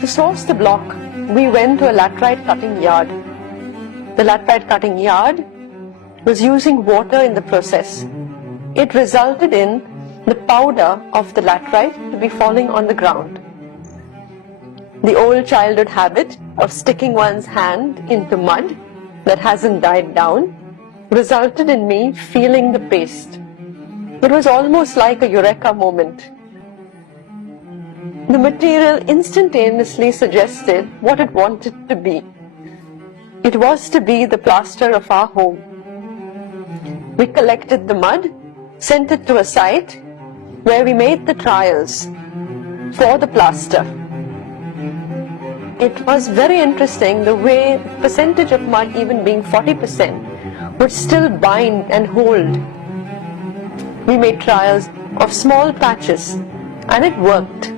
To source the block, we went to a laterite cutting yard. The laterite cutting yard was using water in the process. It resulted in the powder of the laterite to be falling on the ground. The old childhood habit of sticking one's hand into mud that hasn't died down resulted in me feeling the paste. It was almost like a eureka moment. The material instantaneously suggested what it wanted to be. It was to be the plaster of our home. We collected the mud, sent it to a site where we made the trials for the plaster. It was very interesting the way the percentage of mud, even being 40%, would still bind and hold. We made trials of small patches and it worked.